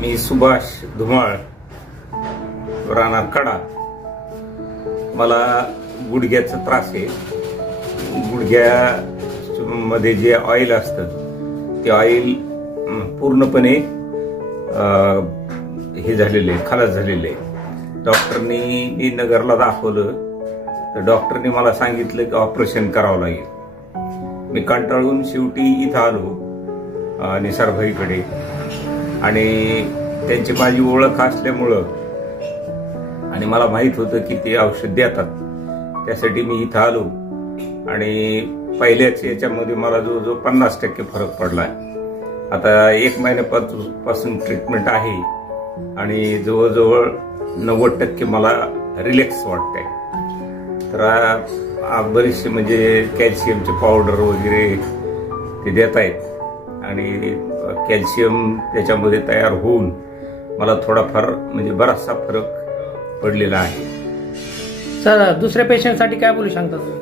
मी सुभाष धुमाळ, राहणार कडा. मला गुडघ्याचा त्रास आहे. गुडघ्यामध्ये जे ऑइल असतं ते ऑइल पूर्णपणे हे झालेले, खलास झालेले. डॉक्टरनी मी नगरला दाखवलं तर डॉक्टरनी मला सांगितलं की ऑपरेशन करावं लागेल. मी कंटाळून शेवटी इथं आलो निसर्गभाईकडे, आणि त्यांची माझी ओळख असल्यामुळं आणि मला माहित होतं की ते औषध देतात, त्यासाठी मी इथं आलो. आणि पहिल्याच याच्यामध्ये मला जवळजवळ 50% फरक पडलाय. आता 1 महिन्यापासून ट्रीटमेंट आहे आणि जवळजवळ 90% मला रिलॅक्स वाटतंय. तर बरेचसे म्हणजे कॅल्शियमचे पावडर वगैरे ते देत आहेत आणि कॅल्शियम त्याच्यामध्ये तयार होऊन मला थोडाफार म्हणजे बराचसा फरक पडलेला आहे. सर, दुसऱ्या पेशंटसाठी काय बोलू शकता तुम्ही?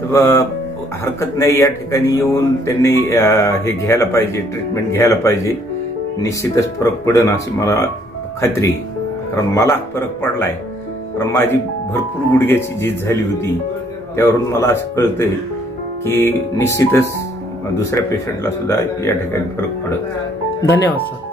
तर हरकत नाही, या ठिकाणी येऊन त्यांनी हे घ्यायला पाहिजे, ट्रीटमेंट घ्यायला पाहिजे. निश्चितच फरक पडेल अशी मला खात्री आहे. कारण मला फरक पडलाय, कारण माझी भरपूर गुडघ्याची झीज झाली होती. त्यावरून मला असं कळतंय की निश्चितच दुसऱ्या पेशंटला सुद्धा या ठिकाणी फरक पडत. धन्यवाद सर.